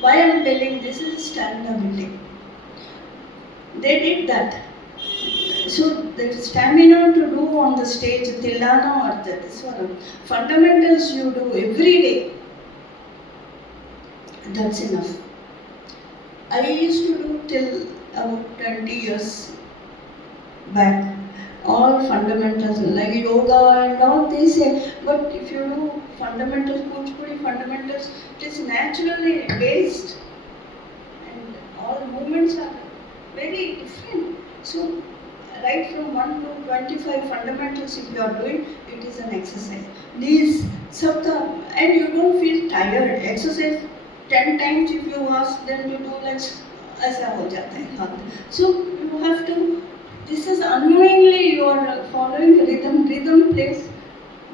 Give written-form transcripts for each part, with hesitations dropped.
Why I am telling this is stamina building. They did that. So the stamina to do on the stage, Tilana or this one, fundamentals you do every day. That's enough. I used to do till about 20 years back. All fundamentals like yoga and all they say, but if you do fundamentals, Kuchipudi fundamentals, it is naturally based and all movements are very different. So right from 1 to 25 fundamentals if you are doing, it is an exercise. These sabta, and you don't feel tired. Exercise 10 times if you ask them to do like aisa ho jata hai. So you have to. This is unknowingly you are following rhythm. Rhythm plays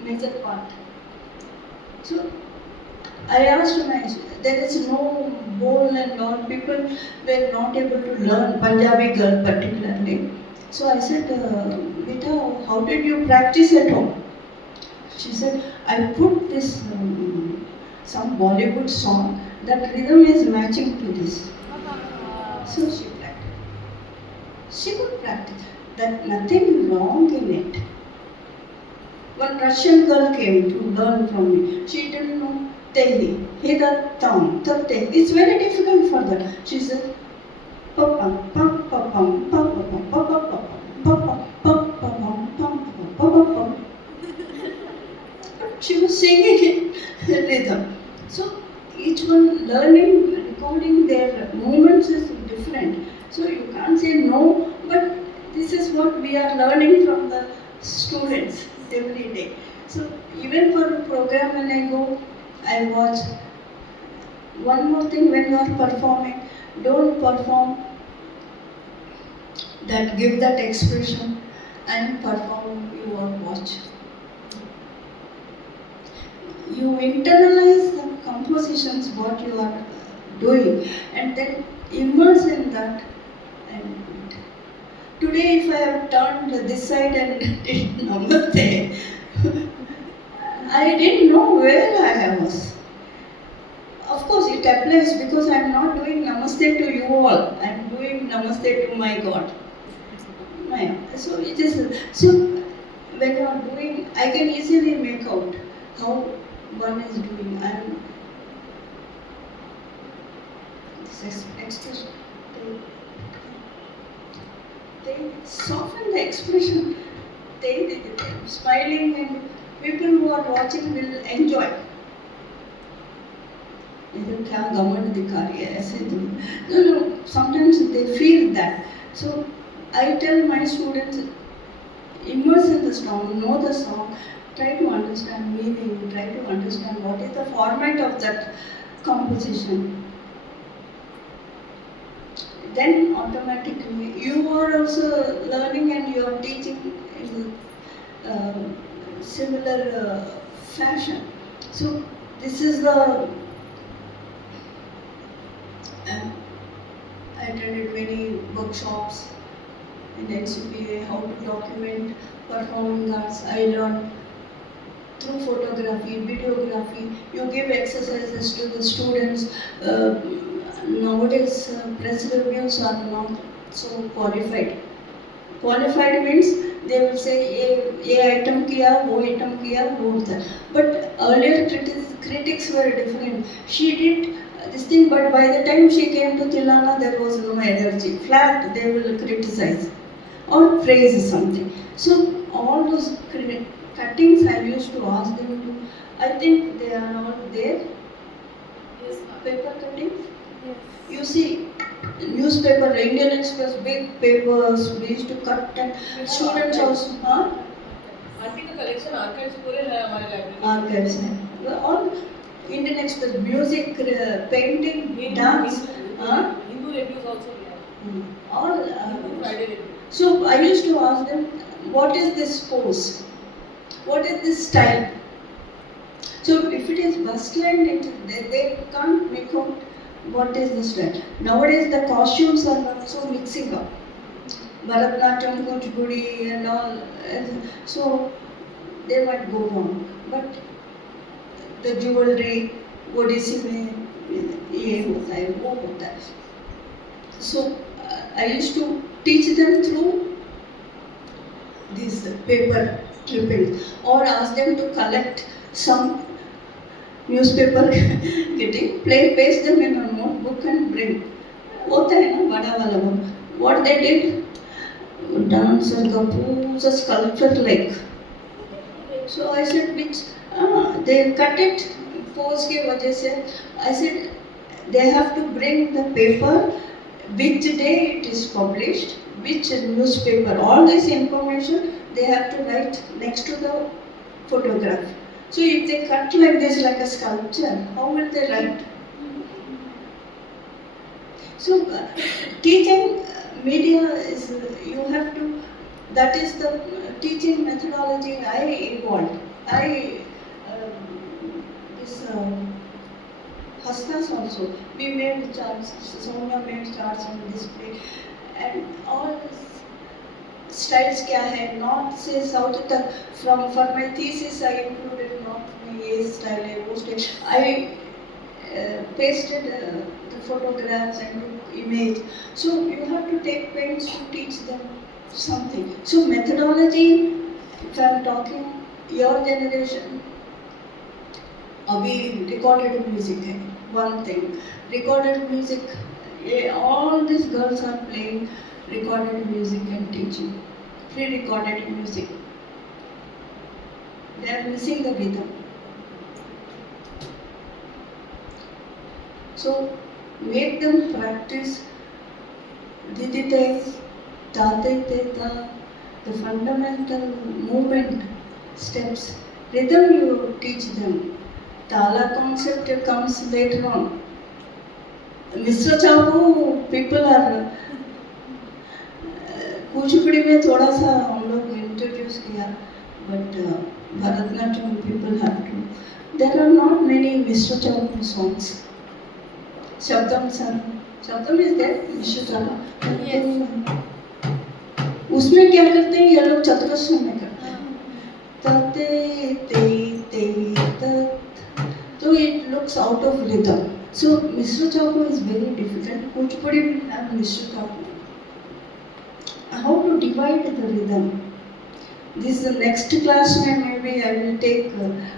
major part. So I asked there is no bowl and all. People were not able to learn, Punjabi girl particularly. So I said, Beta, how did you practice at home? She said, I put this some Bollywood song. That rhythm is matching to this. So she practiced. She could practice. That nothing wrong in it. One Russian girl came to learn from me. She didn't know Tehi, Heda Tam, Tate. It's very difficult for that. She said, Papam, pam, papam, pam, papam, papam, papam, papam, papam, pam, papam. She was singing in rhythm. So each one learning, recording their movements is different. So you can't say no, but this is what we are learning from the students every day. So even for a program when I go, I watch. One more thing, when you are performing, don't perform that, give that expression and perform your watch. You internalize the compositions, what you are doing, and then immerse in that. And today, if I have turned this side and did namaste, I didn't know where I was. Of course, it applies because I am not doing namaste to you all. I am doing namaste to my God. So it is. So when you are doing, I can easily make out how one is doing. And this expression, they soften the expression. They smiling, and people who are watching will enjoy. No, sometimes they feel that. So I tell my students, immerse in the song, know the song, try to understand meaning, try to understand what is the format of that composition. Then automatically you are also learning and you are teaching in similar fashion. So this is the I attended many workshops in NCPA, how to document performing arts. I learned through photography, videography. You give exercises to the students. Nowadays, press reviews are not so qualified. Qualified means they will say, "ये item किया, वो item किया, वो था." But earlier critics were different. She did this thing, but by the time she came to Tilana, there was no energy. Flat, they will criticize or praise something. So all those cuttings I used to ask them to. I think they are all there. Yes, paper cuttings. Yes. You see, newspaper, Indian Express, big papers. We used to cut, and students also. Huh? Aunty का collection archives पूरे हैं हमारे library. Archives हैं. All Indian Express, music, painting, dance. Hindu reviews also we have. All. Friday review. So I used to ask them, what is this pose? What is this style? So if it is bustling, they can't make out what is the style. Nowadays the costumes are also mixing up. Bharatanatyam, Kuchipudi and all. So they might go wrong. But the jewelry, Odissi mein, ये होता है वो होता है. So I used to teach them through these paper clippings or ask them to collect some newspaper clipping, paste them in a notebook and bring. होता है ना बड़ा वाला वो. What they did? Dancer का पूरा sculpture like. So I said which they cut it pose के वजह से. I said they have to bring the paper, which day it is published, which newspaper, all this information they have to write next to the photograph. So if they cut like this like a sculpture, how will they write? So teaching media is, you have to, that is the teaching methodology I evolved. This Hastas also, we made charts, Sonia made charts on display, and all styles क्या है, north से south तक. From for my thesis I included north में ये style है, वो style. I pasted the photographs and took image. So you have to take pains to teach them something. So methodology, if I am talking your generation, अभी recorded music है, one thing. Recorded music, all these girls are playing recorded music and teaching. Pre-recorded music. They are missing the rhythm. So make them practice didite, tate, the fundamental movement steps. Rhythm you teach them. Tala concept comes later on. Mr. Chapu, people are Kuchipudi में थोड़ा सा हम लोग introduce किया, but Bharatanatyam people have to. There are not many Mr. Chapu songs. Shabdam is there, Mr. Chapu. Yes. उसमें क्या करते हैं ये लोग चतुरस्र में करते हैं. तते ते तत, so it looks out of rhythm. So Mr. Chapu is very difficult. Kuchipudi will have Mr. Chapu. How to divide the rhythm? This is the next class where maybe I will take.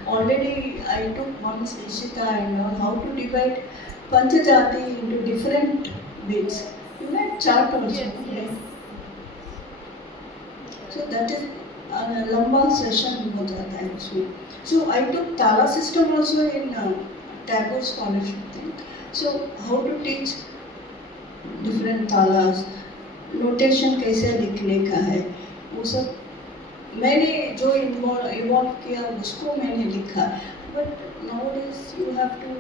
Already I took once Ishita and all, how to divide Panchajati into different beats. You might chart also. Yes. So that is a lamba session हो जाता है उसमें. So I took Tala system also in Tagore scholarship thing. So how to teach different talas, notation कैसे लिखने का है, वो सब मैंने जो इवॉल्व किया उसको मैंने लिखा. But nowadays you have to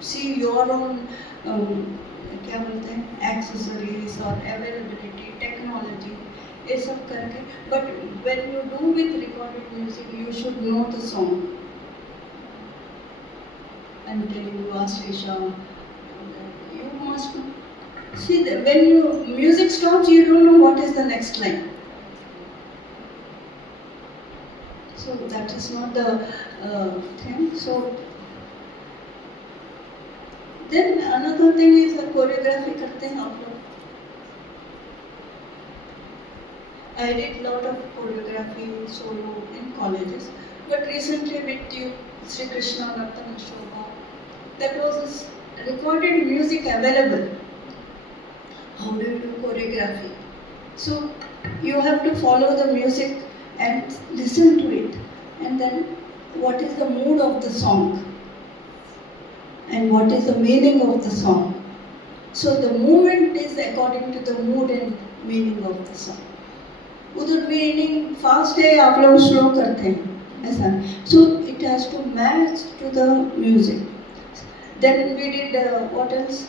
see your own क्या बोलते हैं accessories or availability, technology, ये सब करके. But when you do with recorded music, you should know the song. I'm telling you, Ashrisha, you must know. See, when music stops, you don't know what is the next line. So that is not the thing. So then another thing is choreography करते हैं आप लोग. I did lot of choreography solo in colleges, but recently with you, Sri Krishna Nartana Shobha, that was recorded music available. How do you do choreography? So you have to follow the music and listen to it, and then what is the mood of the song and what is the meaning of the song. So the movement is according to the mood and meaning of the song. उधर meaning fast है आप लोग slow करते हैं ऐसा. So it has to match to the music. Then we did what else?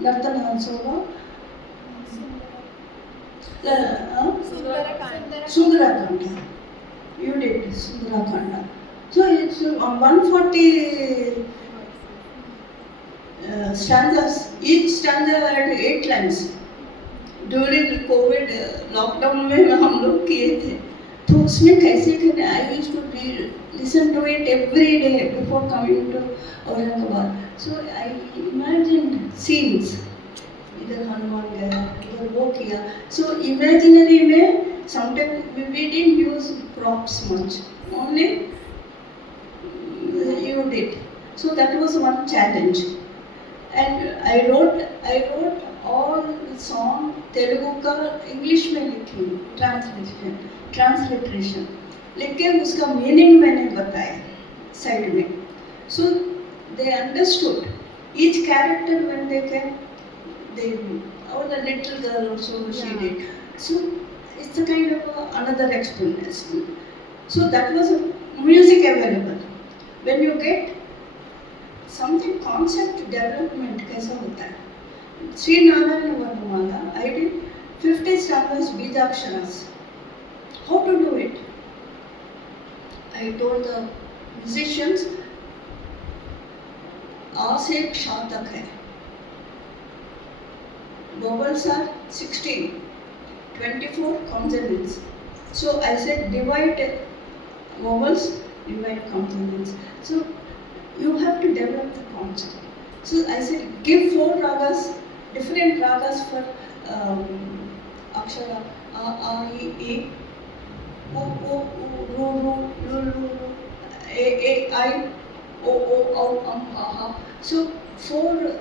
Nartana Solo. Sundarakanda. You did Sundarakanda. So it's 140 stanzas. Each stanza had 8 lines. During COVID lockdown में हम लोग किए थे. तो उसमें कैसे करने? I used to listen to it every day before coming to Aurangabad. So I imagined scenes. इधर हनुमान गया, इधर वो किया. So imaginary में sometimes we didn't use props much. Only you did. So that was one challenge. And I wrote all the song Telugu का English में लिखी, transliteration लिख के उसका मीनिंग मैंने बताया साइड में. So they understood each character when they came. They, or the little girl also she did. So it's a kind of another explanation. So that was a music available. When you get something concept development कैसा होता है? Sri Narayana Varnamala, I did 50 stanzas Bijaksharas. How to do it? I told the musicians, आ से क्षा तक है. Vowels are 16, 24 consonants. So I said divide vowels, divide consonants. So you have to develop the concept. So I said give 4 ragas, different ragas for akshara, a, I, u, ru, ru, lu, lu, a, I, o, ha. So 4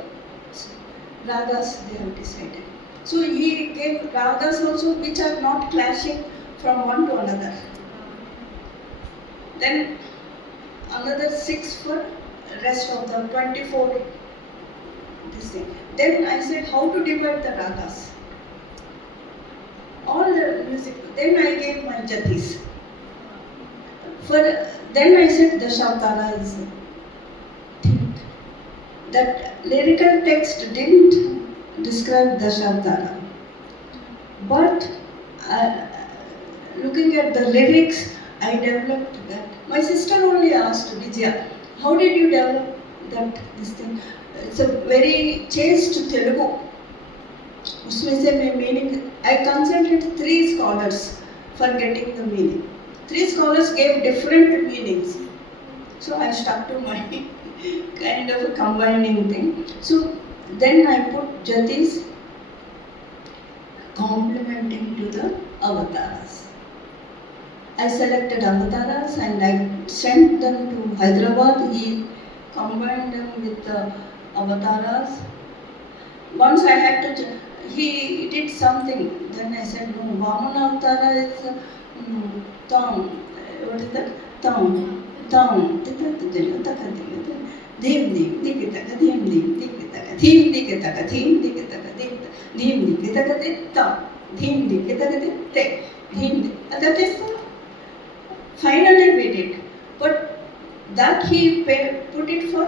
ragas they have decided. So he gave ragas also which are not clashing from one to another. Then another 6 for rest of the 24 this thing. Then I said how to divide the ragas. All the music. Then I gave my jatis. Then I said the Shavtara is that lyrical text didn't describe the Shavtara. But looking at the lyrics, I developed that. My sister only asked Vijaya, how did you develop this thing? It's a very chaste Telugu. उसमें से मैं meaning, I consulted 3 scholars for getting the meaning. 3 scholars gave different meanings. So I stuck to my kind of a combining thing. So then I put jatis complementing to the avatars. I selected avatars and I sent them to Hyderabad. He combined them with the avatars. Once I had to, he did something. Then I said, no, Vamana avatara is Tam. What is that? Tam. Dim dikitaka dim dikitaka dim dikitaka dim dikitaka dim dikitaka tam dim dikitaka te dim. That is finally we did. But that he put it for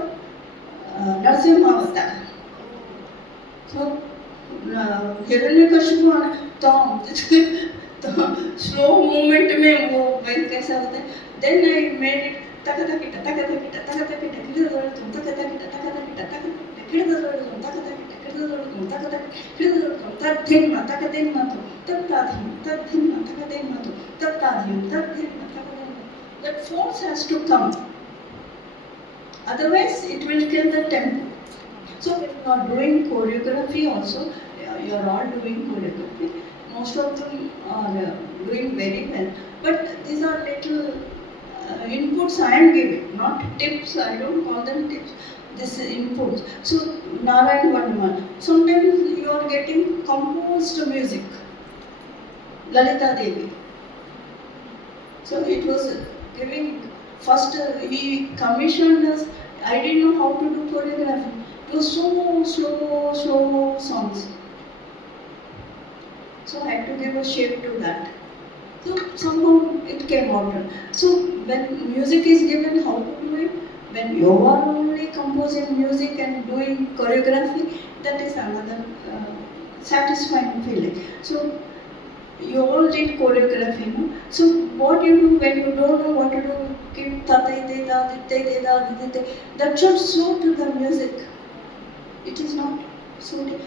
Narsimha Avatar. So Hiranyakashipu tam slow movement में वो भाई कैसा होता है. Then I made it takata that force has to come, otherwise it will kill the tempo. So when you are doing choreography also, you are all doing choreography. Most of them are doing very well, but these are little inputs I am giving, not tips. I don't call them tips. This is inputs. So Narayan Varman. Sometimes you are getting composed music. Lalita Devi. So it was giving. First he commissioned us. I didn't know how to do choreography. It was so slow songs. So I had to give a shape to that. So somehow it came out. So when music is given, how to do it? When you are only composing music and doing choreography, that is another satisfying feeling. So you all did choreography, no? So what you do when you don't know what to do, keep that should suit the music. It is not suited.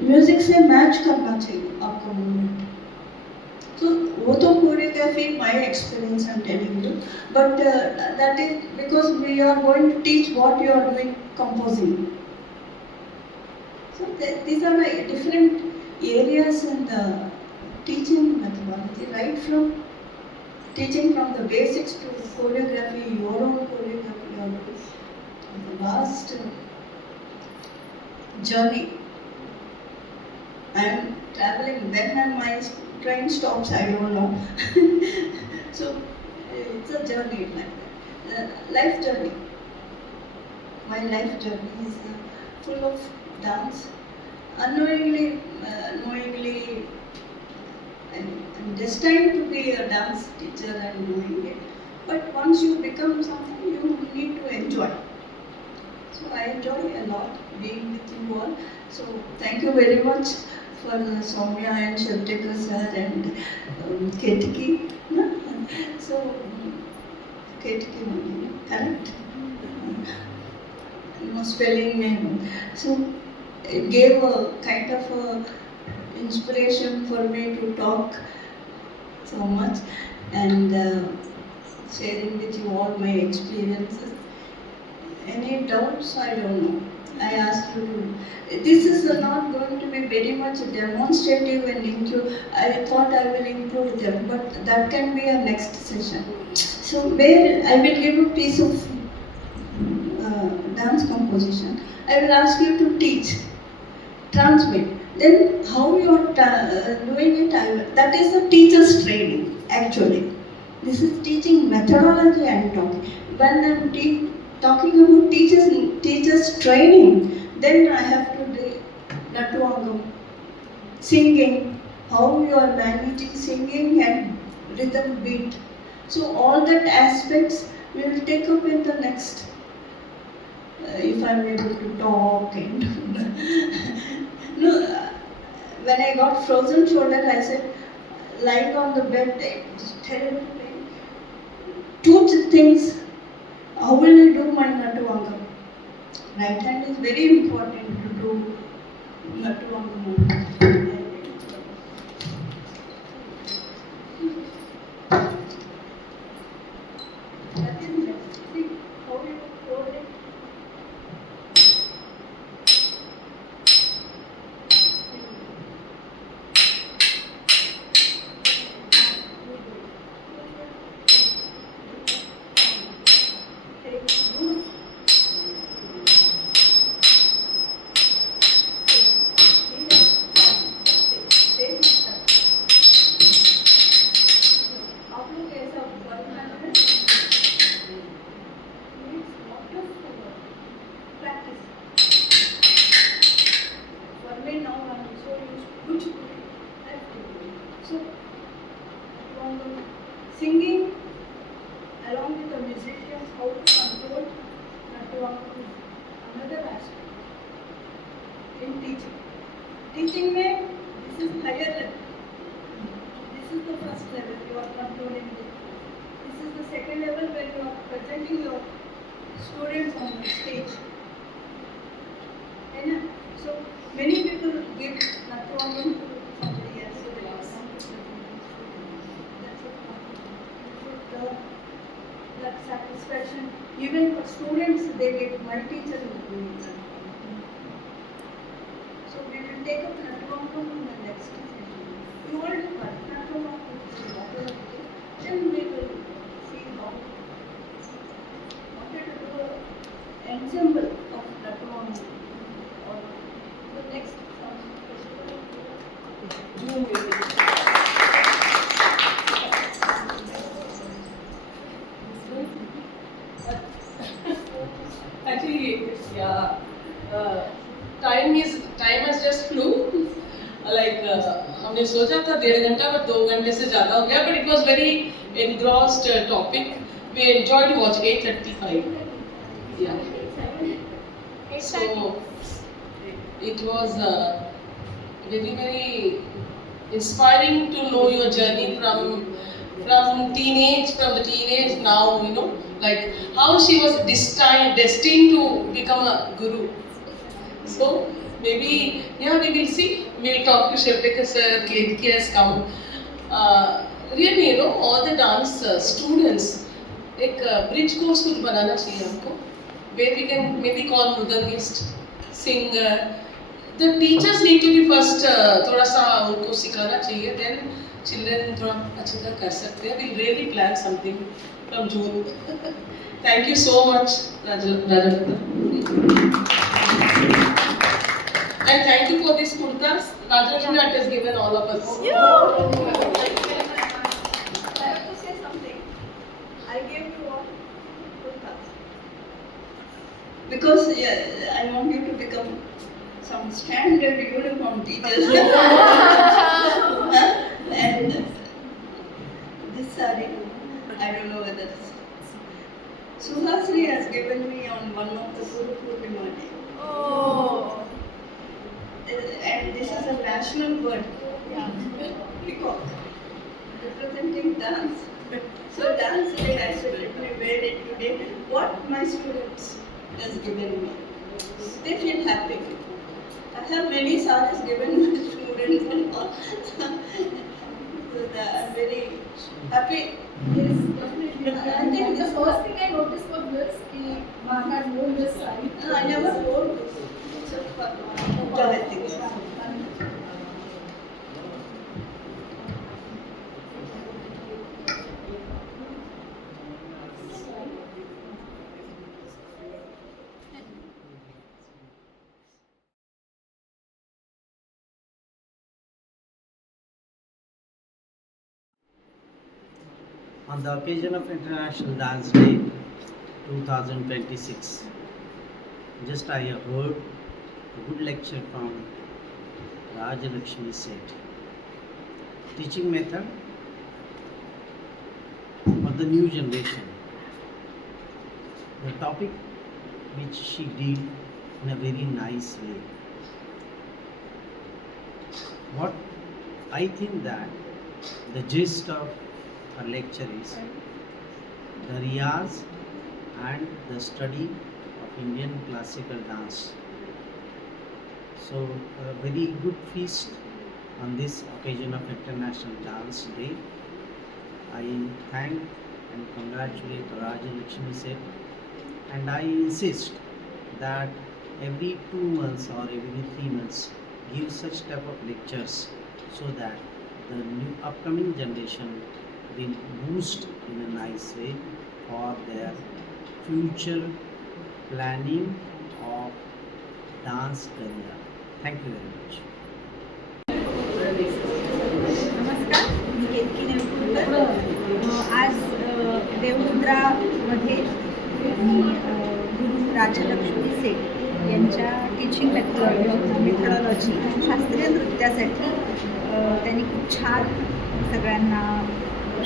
Music से match करना चाहिए आपको movement. So, auto choreography, my experience I'm telling you, but that is because we are going to teach what you are doing composing. So these are the different areas in the teaching methodology, right from teaching from the basics to choreography, your own choreography, or the vast journey. I am traveling when my train stops, I don't know. So it's a journey like that. Life journey. My life journey is full of dance. Unknowingly, knowingly, I'm destined to be a dance teacher and doing it. But once you become something, you need to enjoy. So I enjoy a lot being with you all. So thank you very much for Soumya and Shavdekar sir and Ketiki. So Ketiki only, correct? No spelling name. So it gave a kind of a inspiration for me to talk so much and sharing with you all my experiences. Any doubts? I don't know. I asked you to. This is not going to be very much demonstrative and include. I thought I will include them, but that can be a next session. So where I will give a piece of dance composition. I will ask you to teach, transmit. Then how you are doing it, that is the teacher's training actually. This is teaching methodology I am talking. When I am talking about teachers training, then I have to do Nattuvangam, singing, how you are managing singing and rhythm beat. So all that aspects we will take up in the next, if I am able to talk and no, when I got frozen shoulder, I said, lying on the bed, it was terrible pain. Two things. How will I do my Nattuvangam? Right hand is very important to do Nattuvangam. That is next. See how you hold it. Singing along with the musicians, how to control Nattuvangam is another aspect in teaching. Teaching में this is higher level. This is the first level you are controlling it. This is the second level where you are presenting your students on the stage. And so many people give Nattuvangam to somebody else. That satisfaction, even for students, they get my teacher is doing that. So we will take up Nattuvangam in the next session. You all do Bharatanatyam, then we will see how wanted to do an ensemble of Nattuvangam or the next June meeting. Actually, yeah, time has just flew. Like हमने सोचा था 1.5 घंटा but 2 घंटे से ज़्यादा हो गया. But it was very engrossed topic. We enjoyed to watch 8:35. Yeah. So it was very inspiring to know your journey from the teenage now, you know, like how she was destined to become a guru. So maybe, yeah, we will see. We'll talk to Shavdekar sir, Ketki has come. Really, you know, all the dance students, एक bridge course कुछ बनाना चाहिए हमको, where we can maybe call mridangist, singer. The teachers need to be first थोड़ा सा उनको सिखाना चाहिए, then children थोड़ा अच्छी तरह कर सकते हैं. We really plan something from June. Thank you so much, Rajyalakshmi. And thank you for these kurtas. Rajyalakshmi has given all of us. I have to say something. I gave you all kurtas. Because I want you to become some standard uniform teachers. And this saree, I don't know whether Suhasri has given me on one of the Kulkarni day. Oh. And this is a national bird. Peacock. Representing dance. So dance day I said let me wear it today. What my students has given me. They feel happy. I have many sarees given my students and all. So I'm very happy. Yes, definitely. I think The first thing I noticed was this, कि Maa had worn this saree. I never wore this except for Puja, I think. On the occasion of International Dance Day 2026, just I have heard a good lecture from Rajyalakshmi Seth. Teaching method for the new generation. The topic which she did in a very nice way. What I think that the gist of her lecture is the riyaz and the study of Indian classical dance. So a very good feast on this occasion of International Dance Day. I thank and congratulate Rajyalakshmi Seth, and I insist that every 2 months or every 3 months give such type of lectures so that the new upcoming generation will boost in a nice way for their future planning of dance career. Thank you very much. नमस्कार, मी केतकी नेवपूरकर. आज देवमुद्रामध्ये मी गुरु राजलक्ष्मी सेठ यांच्या teaching methodology शास्त्रीय नृत्यासाठी त्यांनी खूप छान सगळ्यांना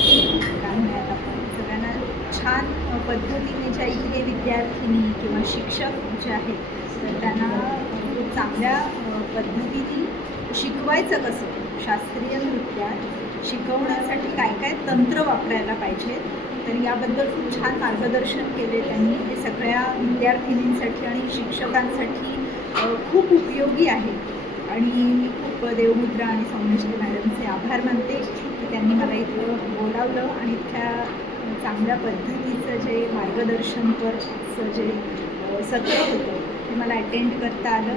काय म्हणूयात आपण सगळ्यांना छान पद्धतीने ज्या इथे विद्यार्थिनी किंवा शिक्षक जे आहेत तर त्यांना चांगल्या पद्धतीने शिकवायचं कसं शास्त्रीय नृत्यात शिकवण्यासाठी काय काय तंत्र वापरायला पाहिजे तर याबद्दल खूप छान मार्गदर्शन केले त्यांनी. हे सगळ्या विद्यार्थिनींसाठी आणि शिक्षकांसाठी खूप उपयोगी आहे आणि मी खूप देवमुद्रा आणि सौम्यश्री मॅडमचे आभार मानते की त्यांनी मला इथं बोलावलं आणि इतक्या चांगल्या पद्धतीचं जे मार्गदर्शनपरचं जे सत्र होतं ते मला अटेंड करता आलं.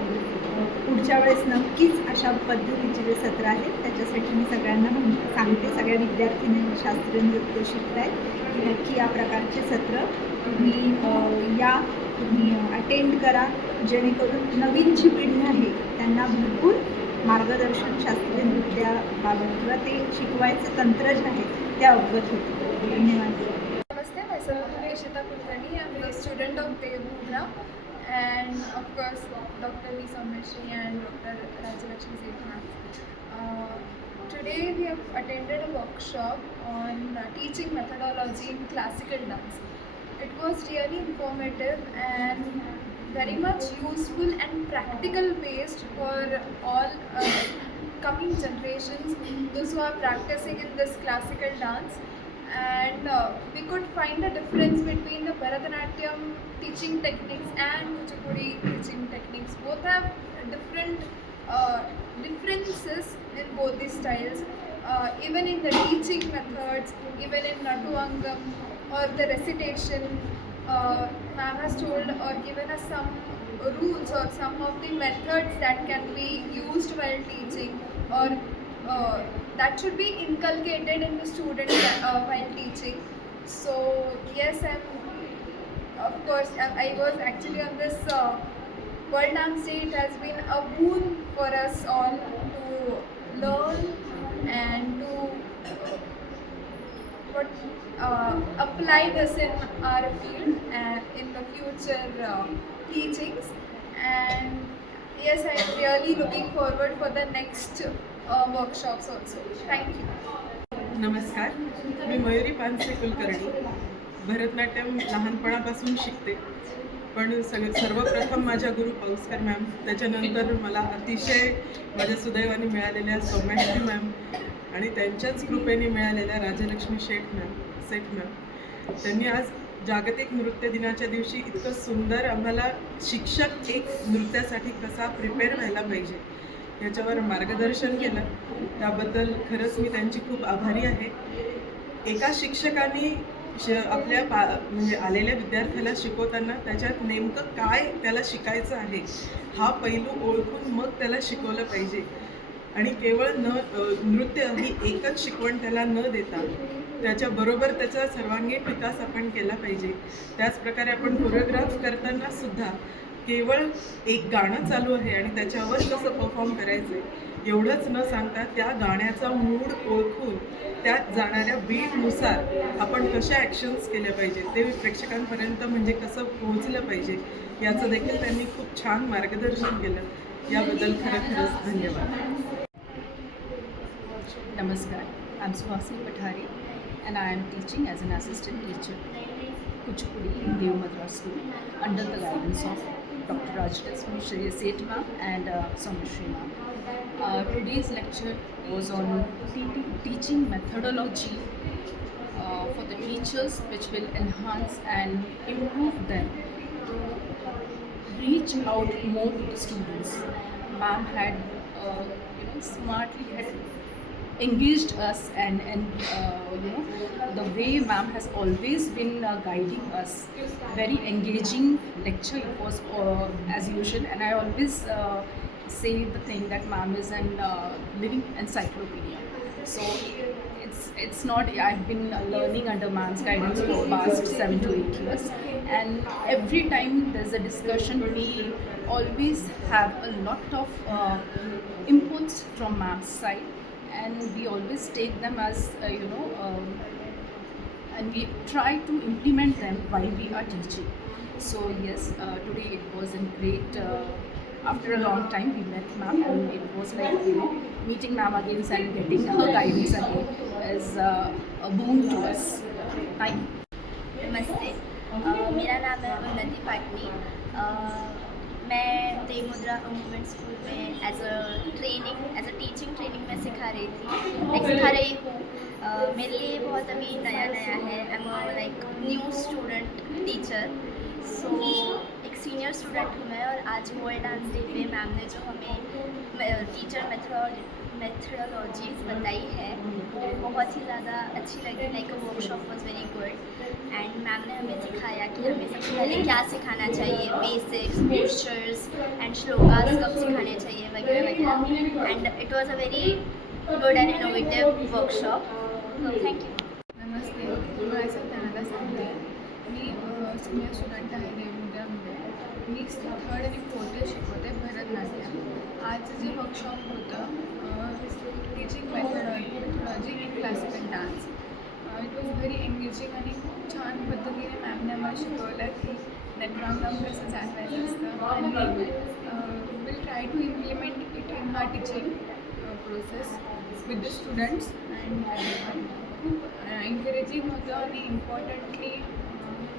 पुढच्या वेळेस नक्कीच अशा पद्धतीचे जे सत्र आहेत त्याच्यासाठी मी सगळ्यांना सांगते सगळ्या विद्यार्थ्यांनी शास्त्रीय नृत्य शिकताय की नक्की या प्रकारचे सत्र तुम्ही अटेंड करा जेणेकरून नवीन जी पिढी आहे त्यांना भरपूर मार्गदर्शन शास्त्रीय नृत्याबाबत किंवा ते शिकवायचे तंत्र जे आहेत ते अवगत होते. धन्यवाद. Namaste, myself Ishita Kulkarni. I'm a student of Devmudraa, and of course Dr. Rajyalakshmi and Dr. Rajyalakshmi Seth. Today we have attended a workshop on teaching methodology in classical dance. It was really informative and very much useful and practical based for all coming generations, those who are practicing in this classical dance. And we could find a difference between the Bharatanatyam teaching techniques and Kuchipudi teaching techniques. Both have different differences in both these styles, even in the teaching methods, even in Nattuvangam or the recitation, ma'am has told or given us some rules or some of the methods that can be used while teaching, or that should be inculcated in the students while teaching. So yes, of course I was actually on this World Dance Day. It has been a boon for us all to learn and to apply this in our field and in the future teachings. And yes, I am really looking forward for the next workshops also. Thank you. नमस्कार, मी मयुरी पानसे कुलकर्णी. भरतनाट्यम लहानपणापासून शिकते, पण सर्वप्रथम माझ्या गुरु पौस्कर ma'am, त्याच्यानंतर मला अतिशय माझ्या सुदैवाने मिळालेल्या सौम्यश्री मॅम आणि त्यांच्याच कृपेने मिळालेल्या राजलक्ष्मी सेठ मॅम. त्यांनी आज जागतिक नृत्य दिनाच्या दिवशी इतकं सुंदर आम्हाला शिक्षक एक नृत्यासाठी कसा प्रिपेअर व्हायला पाहिजे याच्यावर मार्गदर्शन केलं. त्याबद्दल खरंच मी त्यांची खूप आभारी आहे. एका शिक्षकाने आपल्या म्हणजे आलेल्या विद्यार्थ्याला शिकवताना त्याच्यात नेमकं काय त्याला शिकायचं आहे हा पैलू ओळखून मग त्याला शिकवलं पाहिजे. आणि केवळ नृत्य ही एकच शिकवण त्याला न देता त्याच्याबरोबर त्याचा सर्वांगीण विकास आपण केला पाहिजे. त्याचप्रकारे आपण कोरिओग्राफ करताना सुद्धा केवळ एक गाणं चालू आहे आणि त्याच्यावर कसं परफॉर्म करायचं आहे एवढंच न सांगता त्या गाण्याचा मूड ओळखून त्यात जाणाऱ्या बीटनुसार आपण कशा ॲक्शन्स केल्या पाहिजे ते प्रेक्षकांपर्यंत म्हणजे कसं पोहोचलं पाहिजे याचं देखील त्यांनी खूप छान मार्गदर्शन केलं. याबद्दल खरंच धन्यवाद. Namaskar, I'm Swasi Pathari and I am teaching as an assistant teacher Kuchipudi in Devmudraa school under the guidance of Dr Rajyalakshmi Seth and Someshri ma'am. Today's lecture was on teaching methodology for the teachers, which will enhance and improve them to reach out more to the students. Ma'am had smartly had engaged us and the way ma'am has always been guiding us. Very engaging lecture it was as usual, and I always say the thing that ma'am is an living encyclopedia. So it's not, I've been learning under ma'am's guidance for past 7 to 8 years, and every time there's a discussion we always have a lot of inputs from ma'am's side, and we always take them as and we try to implement them while we are teaching. So yes, today it was a great after a long time we met ma'am, and it was like meeting ma'am again and getting her guidance again is a boon to us. Thank you. नमस्ते, मेरा नाम है उन्नति पाटनी. मैं देवमुद्रा women's school में as a teaching training में सिखा रही हूँ. मेरे लिए बहुत अभी नया है. I am like new student teacher. So एक सीनियर स्टूडेंट हूँ मैं, और आज वर्ल्ड डांस डे पे मैम ने जो हमें टीचर मेथडोलॉजीज बताई है वो बहुत ही ज़्यादा अच्छी लगी. Like workshop was very good, and ma'am ने हमें सिखाया कि हमें सबसे पहले क्या सिखाना चाहिए, बेसिक्स, पोस्चर्स एंड श्लोकास कब सिखाने चाहिए वगैरह वगैरह. And it was a very good and innovative workshop. Thank you. नमस्ते, माझं कॅनडा सांगते. मी सिनियर स्टुडंट आहे देवमुद्रामध्ये. मी 3rd आणि 4th इयर शिकवते भरतनाट्यम. आज जे वर्कशॉप होतं teaching methodology in classical dance, it was very engaging आणि खूप छान पद्धतीने मॅमने आम्हाला शिकवलं की नटवांगम कसं चालवायचं असतं, आणि will try to implement it in our teaching process with the students. And खूप एन्करेजिंग होतं, आणि इम्पॉर्टंटली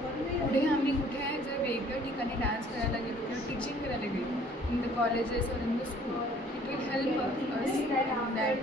पुढे आम्ही कुठे जर वेगळ्या ठिकाणी डान्स करायला गेलो किंवा टीचिंग करायला गेलो इन द कॉलेजेस और in the school, it will help us that